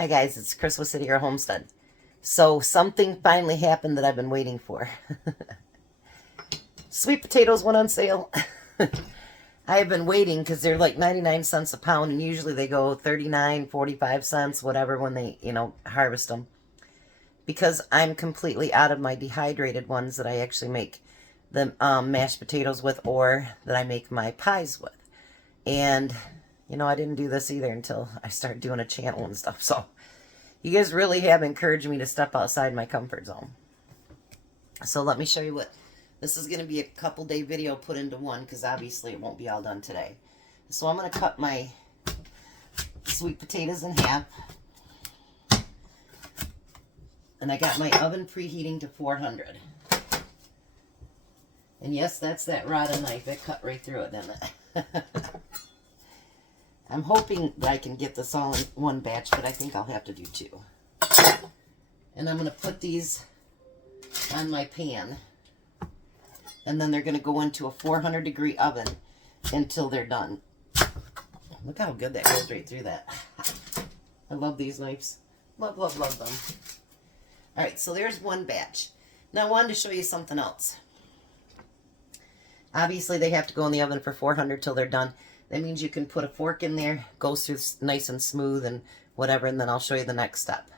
Hi guys, it's Chris with City Girl Homestead. So something finally happened that I've been waiting for. Sweet potatoes went on sale. I have been waiting because they're like 99 cents a pound, and usually they go 39, 45 cents, whatever, when they, harvest them. Because I'm completely out of my dehydrated ones that I actually make the mashed potatoes with, or that I make my pies with. And, I didn't do this either until I started doing a channel and stuff, so you guys really have encouraged me to step outside my comfort zone. So let me show you what, this is going to be a couple day video put into one, because obviously it won't be all done today. So I'm going to cut my sweet potatoes in half. And I got my oven preheating to 400. And yes, that's that rod and knife. It cut right through it, didn't it? I'm hoping that I can get this all in one batch, but I think I'll have to do two. And I'm going to put these on my pan. And then they're going to go into a 400-degree oven until they're done. Look how good that goes right through that. I love these knives. Love, love, love them. All right, so there's one batch. Now I wanted to show you something else. Obviously, they have to go in the oven for 400 till they're done. That means you can put a fork in there, goes through nice and smooth and whatever, and then I'll show you the next step.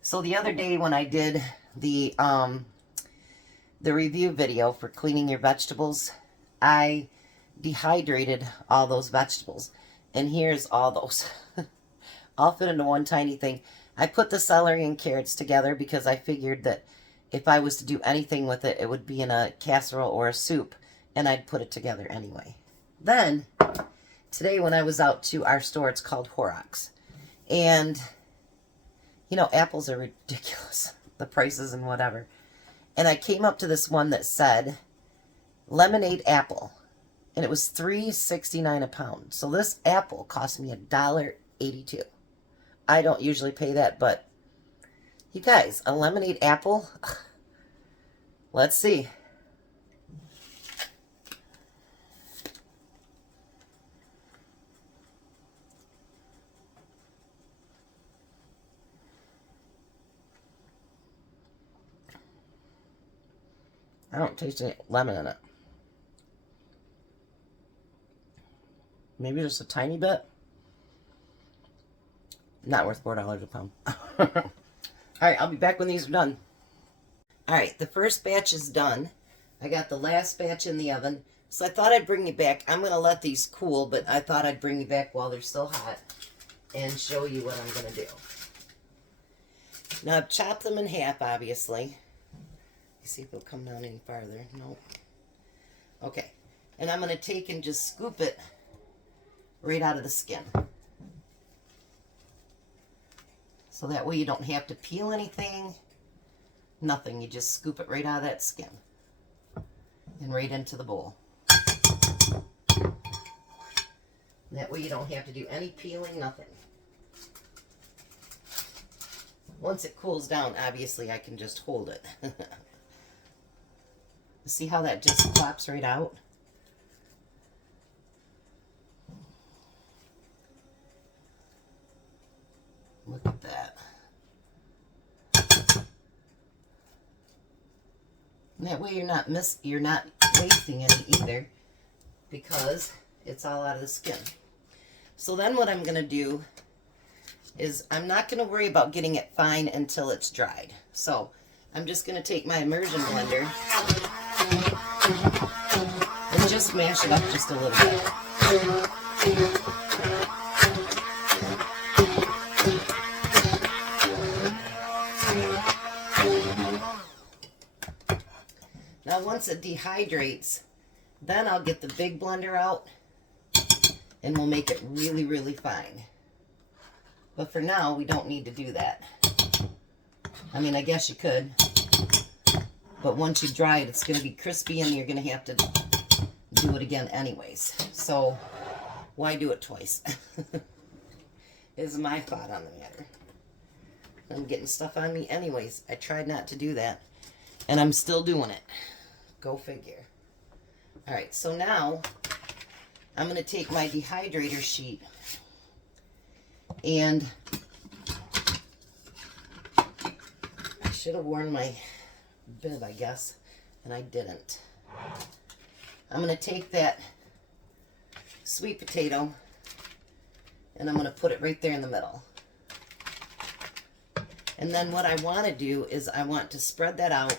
So the other day when I did the review video for cleaning your vegetables, I dehydrated all those vegetables. And here's all those. All fit into one tiny thing. I put the celery and carrots together because I figured that if I was to do anything with it, it would be in a casserole or a soup, and I'd put it together anyway. Then, today when I was out to our store, it's called Horrocks, and, apples are ridiculous, the prices and whatever. And I came up to this one that said lemonade apple, and it was $3.69 a pound. So this apple cost me $1.82. I don't usually pay that, but you guys, a lemonade apple? Let's see. I don't taste any lemon in it. Maybe just a tiny bit. Not worth $4 a pound. Alright, I'll be back when these are done. Alright, the first batch is done. I got the last batch in the oven. So I thought I'd bring you back. I'm going to let these cool, but I thought I'd bring you back while they're still hot and show you what I'm going to do. Now I've chopped them in half, obviously. Let's see if it'll come down any farther. Nope. Okay. And I'm going to take and just scoop it right out of the skin. So that way you don't have to peel anything. Nothing. You just scoop it right out of that skin. And right into the bowl. That way you don't have to do any peeling, nothing. Once it cools down, obviously I can just hold it. See how that just pops right out? Look at that. And that way you're not wasting any either, because it's all out of the skin. So then what I'm going to do is I'm not going to worry about getting it fine until it's dried. So I'm just going to take my immersion blender and just mash it up just a little bit. Now once it dehydrates, then I'll get the big blender out and we'll make it really, really fine. But for now, we don't need to do that. I mean, I guess you could. But once you dry it, it's going to be crispy and you're going to have to do it again anyways. So why do it twice? Is my thought on the matter. I'm getting stuff on me anyways. I tried not to do that. And I'm still doing it. Go figure. Alright, so now I'm going to take my dehydrator sheet and should have worn my bib, I guess, and I didn't. I'm going to take that sweet potato and I'm going to put it right there in the middle. And then what I want to do is I want to spread that out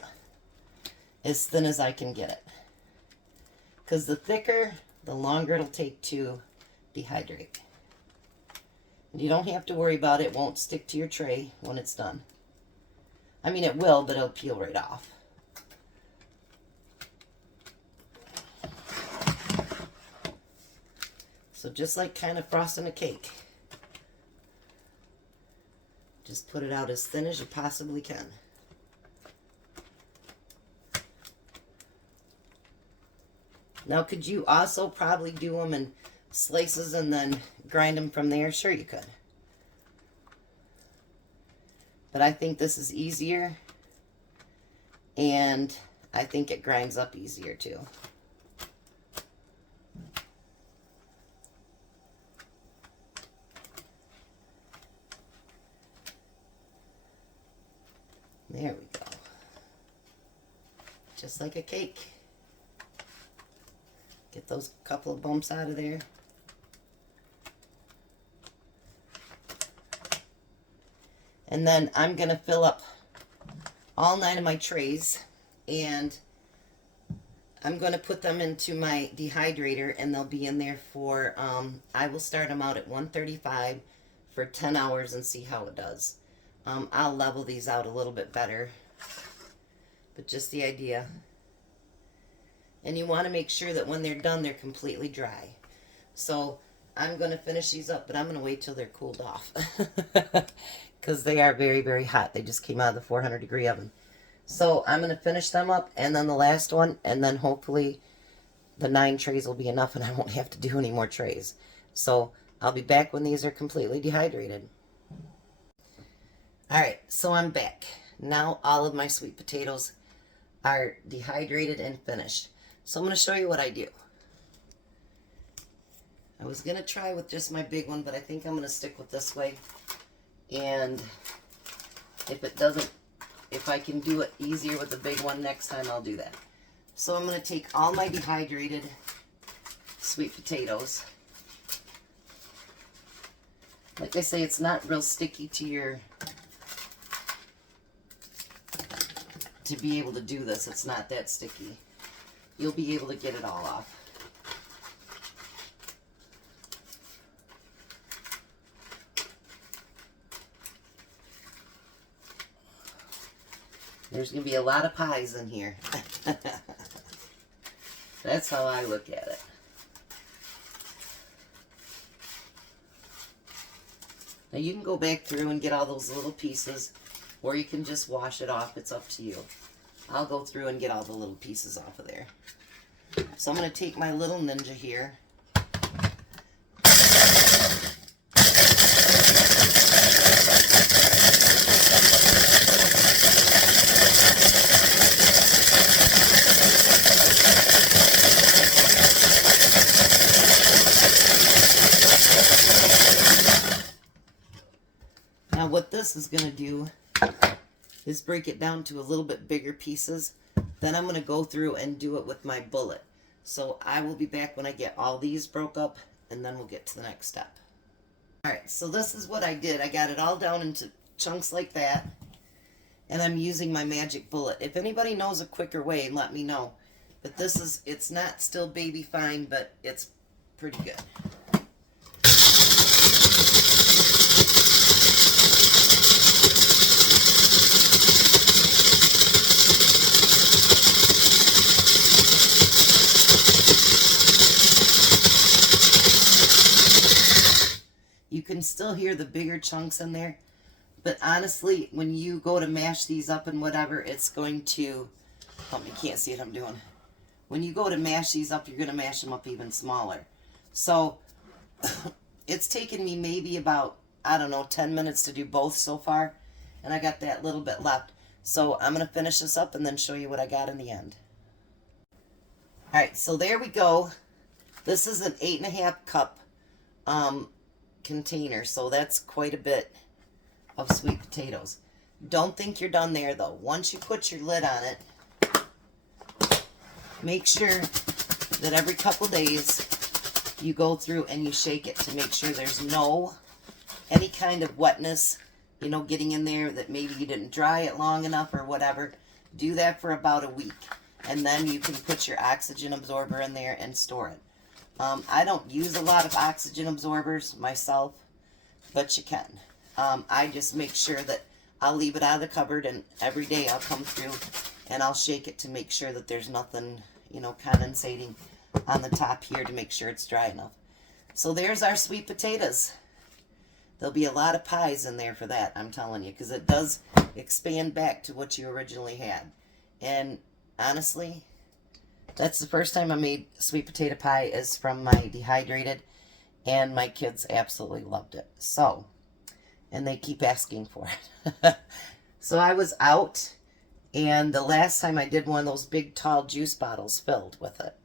as thin as I can get it. Because the thicker, the longer it'll take to dehydrate. And you don't have to worry about it. It won't stick to your tray when it's done. I mean, it will, but it'll peel right off. So just like kind of frosting a cake. Just put it out as thin as you possibly can. Now, could you also probably do them in slices and then grind them from there? Sure you could. But I think this is easier, and I think it grinds up easier too. There we go. Just like a cake. Get those couple of bumps out of there. And then I'm going to fill up all 9 of my trays, and I'm going to put them into my dehydrator, and they'll be in there for, I will start them out at 135 for 10 hours and see how it does. I'll level these out a little bit better, but just the idea. And you want to make sure that when they're done, they're completely dry. So I'm going to finish these up, but I'm going to wait till they're cooled off. Because they are very, very hot. They just came out of the 400-degree oven. So I'm going to finish them up, and then the last one, and then hopefully the 9 trays will be enough, and I won't have to do any more trays. So I'll be back when these are completely dehydrated. Alright, so I'm back. Now all of my sweet potatoes are dehydrated and finished. So I'm going to show you what I do. I was going to try with just my big one, but I think I'm going to stick with this way. And if it doesn't, if I can do it easier with the big one next time, I'll do that. So I'm going to take all my dehydrated sweet potatoes. Like I say, it's not real sticky to be able to do this. It's not that sticky. You'll be able to get it all off. There's going to be a lot of pies in here. That's how I look at it. Now you can go back through and get all those little pieces, or you can just wash it off. It's up to you. I'll go through and get all the little pieces off of there. So I'm going to take my little Ninja here. Now what this is going to do is break it down to a little bit bigger pieces. Then I'm going to go through and do it with my bullet. So I will be back when I get all these broke up, and then we'll get to the next step. Alright, so this is what I did. I got it all down into chunks like that, and I'm using my magic bullet. If anybody knows a quicker way, let me know. But this is, it's not still baby fine, but it's pretty good. You can still hear the bigger chunks in there, but honestly, when you go to mash these up and whatever, it's going to, oh, you can't see what I'm doing. When you go to mash these up, you're going to mash them up even smaller. So it's taken me maybe about, I don't know, 10 minutes to do both so far, and I got that little bit left. So I'm going to finish this up and then show you what I got in the end. Alright, so there we go. This is an 8.5 cup container, so that's quite a bit of sweet potatoes. Don't think you're done there though. Once you put your lid on it, make sure that every couple days you go through and you shake it to make sure there's no any kind of wetness, you know, getting in there, that maybe you didn't dry it long enough or whatever. Do that for about a week, and then you can put your oxygen absorber in there and store it. I don't use a lot of oxygen absorbers myself, but you can. I just make sure that I'll leave it out of the cupboard, and every day I'll come through and I'll shake it to make sure that there's nothing, you know, condensating on the top here to make sure it's dry enough. So there's our sweet potatoes. There'll be a lot of pies in there for that, I'm telling you, because it does expand back to what you originally had. And honestly, that's the first time I made sweet potato pie is from my Dehydrated, and my kids absolutely loved it. So, and they keep asking for it. So I was out, and the last time I did one of those big tall juice bottles filled with it.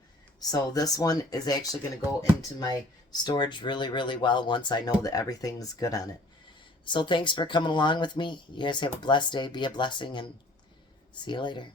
So this one is actually going to go into my storage really, really well once I know that everything's good on it. So thanks for coming along with me. You guys have a blessed day. Be a blessing, and see you later.